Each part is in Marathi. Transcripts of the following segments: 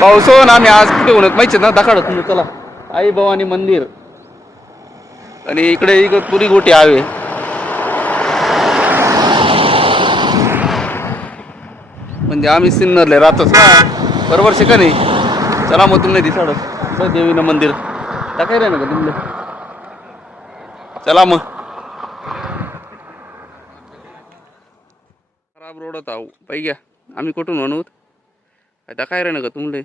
पावसावर आम्ही आज कुठे होणार माहिती ना दाखवत तुम्ही चला आई भवानी मंदिर आणि इकडे इगतपुरी गोटी हवे म्हणजे आम्ही सिन्नरले राहतोच ना बरोबर शिका नाही चला मग तुम्ही दिसाड देवीनं मंदिर दाखाय रे ना का तुमले चला मग खराब रोड होता पाहि घ्या आम्ही कुठून म्हणू दाखाय रे ना का तुमले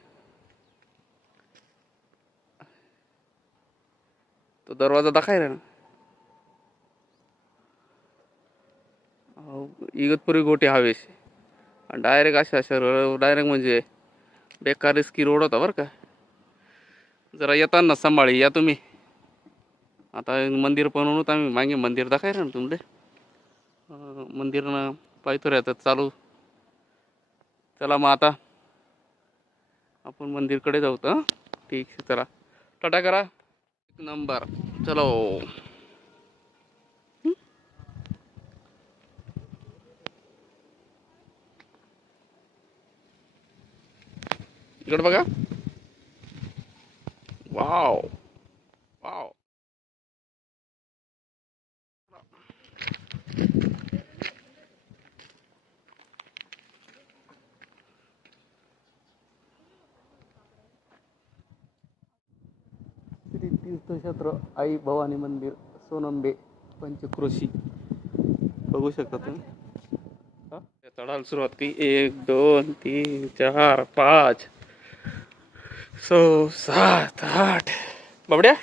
तो दरवाजा दाखाय रे ना इगतपुरी गोटी हवेश डायरेक्ट अशा डायरेक्ट म्हणजे बेकार रिस्की रोड होता बरं का जरा येताना सांभाळी या तुम्ही आता मंदिर बनवून आम्ही मागे मंदिर दाखाय रे ना तुमले मंदिर ना पाहतो राहतात चालू चला मग आता आपण मंदिरकडे जाऊ तर ठीक आहे चला टाटा करा एक नंबर चलो इकडे बघा वाव वाव श्री तीर्थक्षेत्र आई भवानी मंदिर सोनंबे पंचक्रोशी बघू शकता तुम्ही चढायला सुरुवात की 1 2 3 4 5 6 7 8 बाबड्या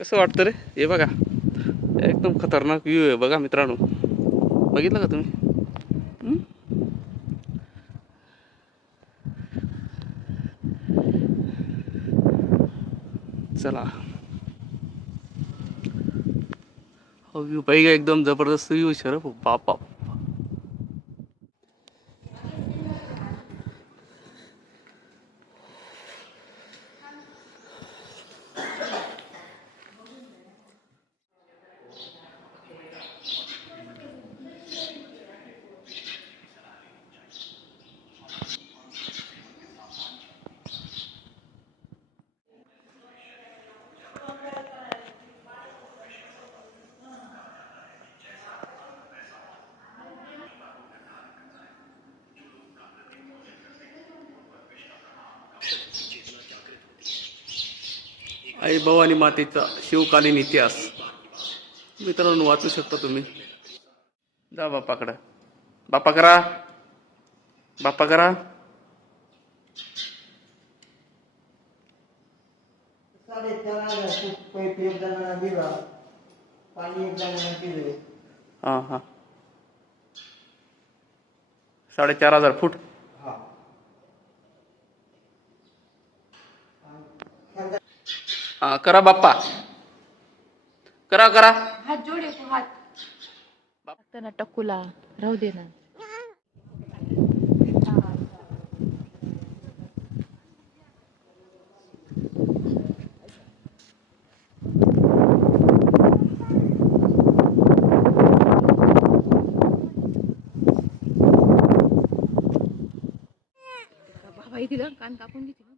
कसं वाटतं रे हे बघा एकदम खतरनाक व्ह्यू आहे बघा मित्रांनो बघितलं का तुम्ही चला व्ह्यू पाहिजे एकदम जबरदस्त व्ह्यू शर बाप बाप आई भवानी मातेचा शिवकालीन इतिहास मित्रांनो वाचू शकता तुम्ही जा बापाकडं बापा करा बापा करा हां हां 4,500 फूट करा बाप्पा करा करा हात जोडे को हात ना टक्कूला राहू दे ना बाबा इथे कान कापून घेते